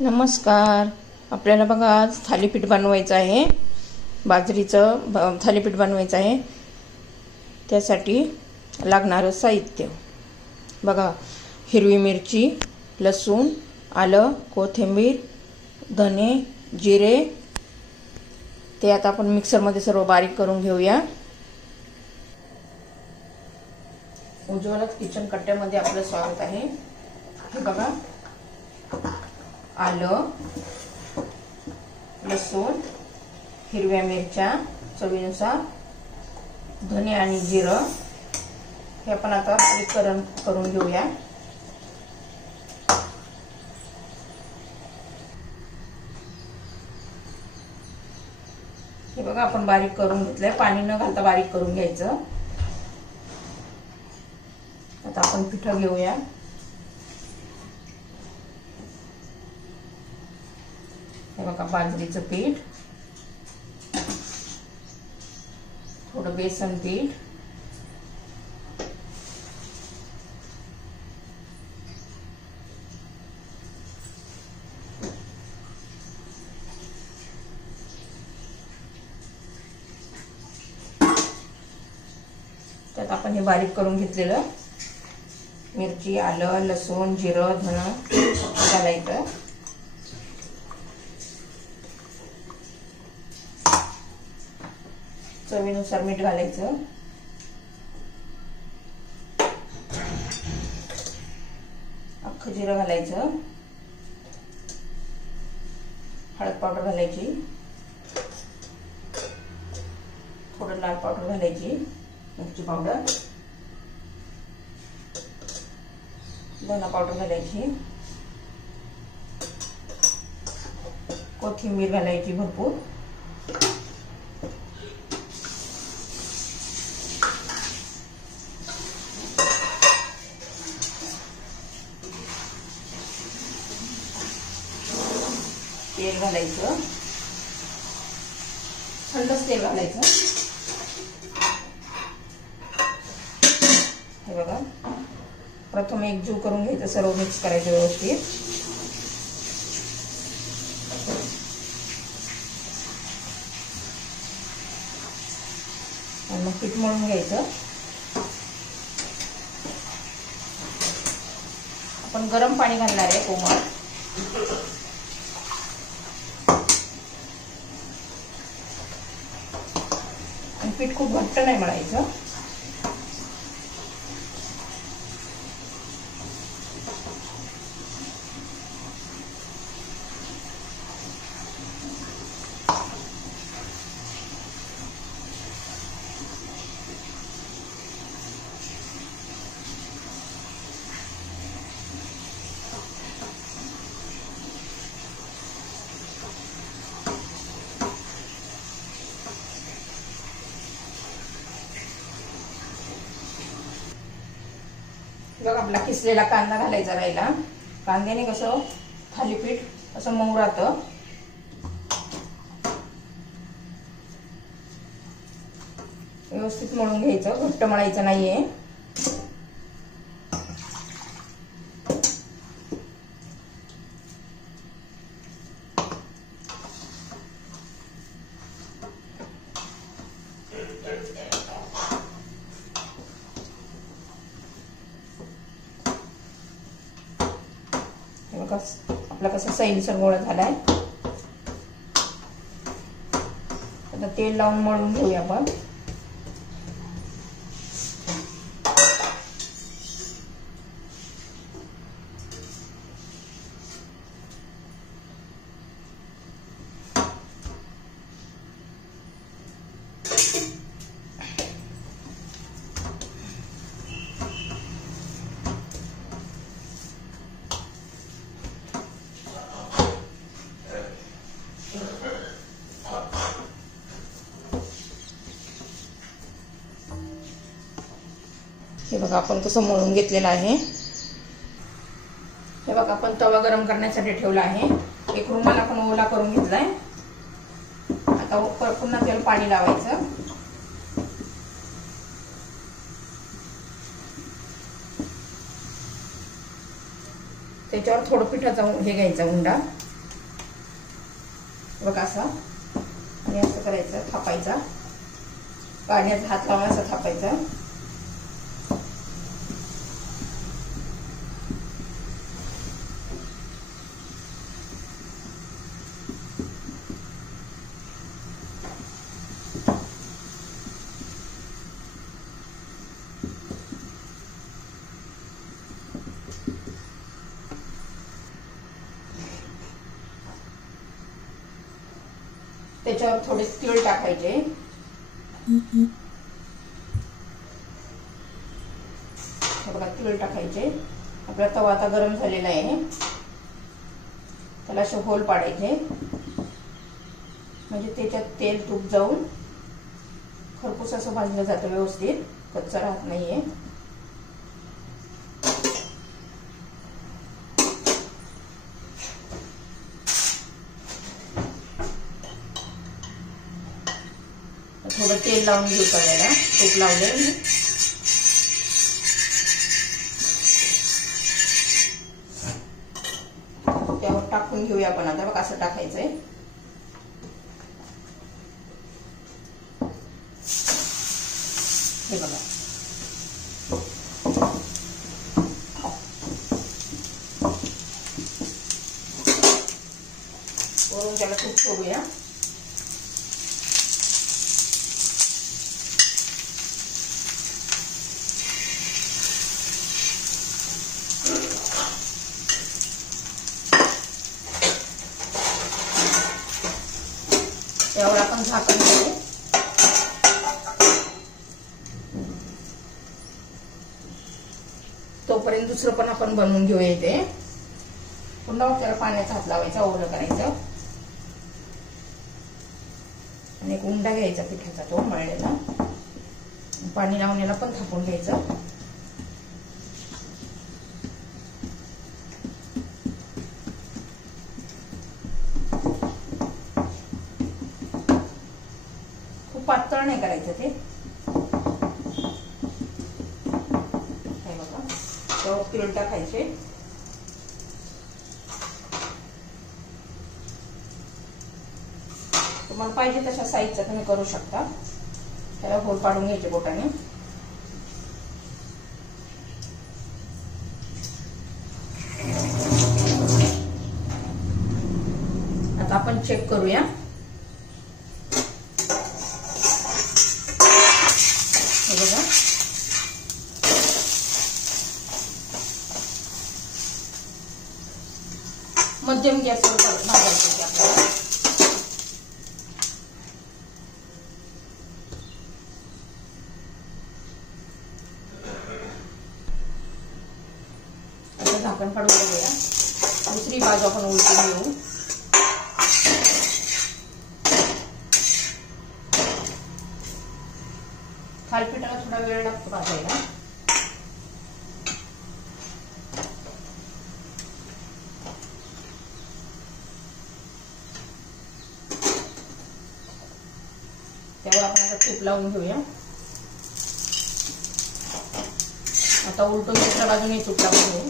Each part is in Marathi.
नमस्कार. आपल्याला बघा आज थालीपीठ बनवायचं आहे. बाजरीचं थालीपीठ बनवायचं आहे. त्यासाठी लागणारं साहित्य बघा: हिरवी मिरची, लसूण, आलं, कोथिंबीर, धने, जिरे. ते आता आपण मिक्सरमध्ये सर्व बारीक करून घेऊया. उज्ज्वला किचन कट्ट्यामध्ये आपलं स्वागत आहे. हे बघा: आलं, लसूण, हिरव्या मिरच्या चवीनुसार, धने आणि जिरं हे आपण आता बारीक करून घेऊया. हे बघा आपण बारीक करून घेतलंय. पाणी न घालता बारीक करून घ्यायचं. आता आपण पीठ घेऊया. हे बघा बाजरीचं पीठ, थोडं बेसन पीठ, त्यात आपण हे बारीक करून घेतलेलं मिरची, आलं, लसूण, जिरं, धनं घालायचं. चवीनुसार मीठ घालायचं. अख्खं जिरं घालायचं. हळद पावडर घालायची. थोडं लाल पावडर घालायची, मिरची पावडर, धना पावडर घालायची, कोथिंबीर घालायची भरपूर, तेल घालायचं. थंडच तेल घालायचं. हे बघा प्रथम एकजीव करून घ्यायचं. सर्व मिक्स करायचं व्यवस्थित. आणि मग पीठ मळून घ्यायचं. आपण गरम पाणी घालणार आहे कोमट. आणि पीठ खूप घट्ट नाही मळायचं. बघा आपला किसलेला कांदा घालायचा राहिला. कांद्याने कसं थालीपीठ असं मऊ राहतं. व्यवस्थित मळून घ्यायचं. घट्ट मळायचं नाहीये. आपला कसा सैलसर गोळा झालाय. आता तेल लावून मळून घेऊया आपण. हे बघा आपण कसं मळून घेतलेलं आहे. हे बघा आपण तवा गरम करण्यासाठी ठेवला आहे. एक रुमाल आपण ओला करून घेतलाय. आता पुन्हा त्याला पाणी लावायचं. त्याच्यावर थोडं पिठाचा हे घ्यायचा उंडा. बघा असं, आणि असं करायचं, थापायचा, पाण्यात हात लावून असं थापायचा. त्याच्यावर थोडे तीळ टाकायचे. बघा तीळ टाकायचे. आपला तवा आता गरम झालेला आहे, त्याला असे होल पाडायचे, म्हणजे त्याच्यात तेल तूप जाऊन खरपूस असं भाजलं जातं, व्यवस्थित कच्चा राहत नाहीये. थोडं तेल लावून घेऊ तव्याला, तूप लावले. त्यावर टाकून घेऊया आपण आता. बघा असं टाकायचंय. हे बघा, वरून त्याला तूप सोडूया. त्यावर आपण झाकण देऊ. तोपर्यंत दुसरं पण आपण बनवून घेऊया. इथे पुन्हा त्याला पाण्याचा हात लावायचा, ओलं करायचं, आणि एक उंडा घ्यायचा पिठाचा, तो मळलेला, पाणी लावून याला पण थापून घ्यायचं. पातळ नाही करायचं ते. हे बघा, त्यावर तीळ टाकायचे. तुम्हाला पाहिजे तशा साईजचा तुम्ही करू शकता. त्याला होल पाडून घ्यायचे बोटाने. आता आपण चेक करूया. बघा, मध्यम गॅसवर भाजायचे आपल्याला. आता झाकण काढून बघूया. दुसरी बाजू आपण उलटून घेऊ. थालीपीठाला थोडा वेळ लागतो भाजायला. त्यावर आपण आता तूप लावून घेऊया. आता उलटून दुसऱ्या बाजूने तूप लावून घेऊ.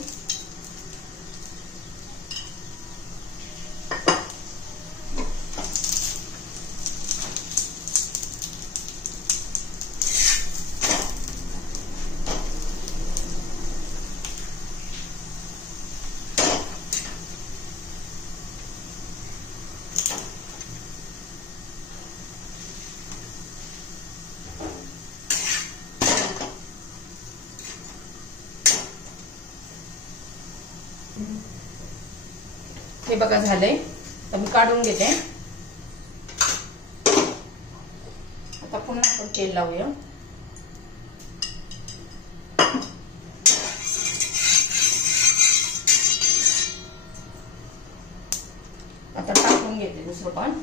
हे बघा झालंय. तर मी काढून घेते. आता पुन्हा आपण तेल लावूया. आता टाकून घेते दुसरं पण.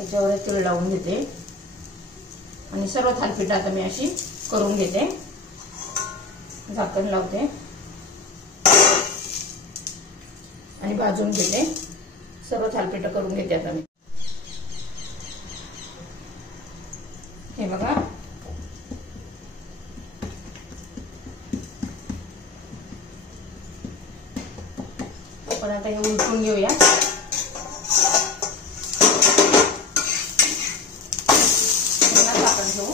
याच्यावर तीळ लावून घेते आणि सर्व थालीपीठ आता मी अशी करून घेते. झाकण लावते आणि भाजून घेते. सर्व थालीपीठ करून घेते आता मी। हे बघा आपण आता हे उलटून घेऊया। झाकण ठेवू,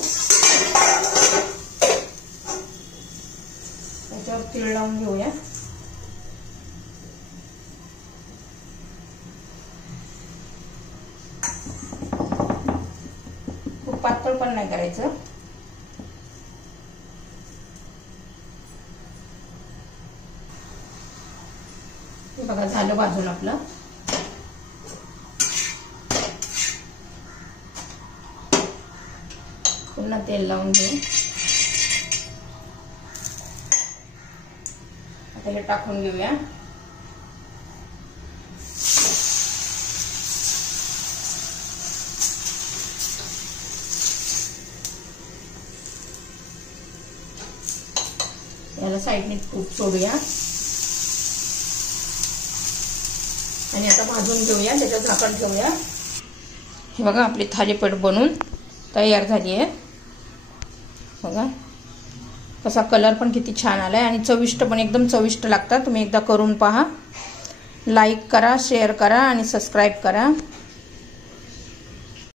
त्याच्यावर तीळ लावून घेऊया। खूप पातळ पण नाही करायचं। हे बघा झालं भाजून आपलं। पुन्हा तेल लावून घेऊ। आता हे टाकून घेऊया। याला साईडने तूप सोडूया आणि आता भाजून घेऊया, त्याच्यात झाकण ठेवूया। हे बघा आपली थालीपीठ बनून तयार झाली आहे। बघा कसा कलर पण किती छान आलाय आणि चविष्ट पण एकदम चविष्ट लागतात। तुम्ही एकदा करून पहा। लाईक करा, शेअर करा आणि सबस्क्राईब करा।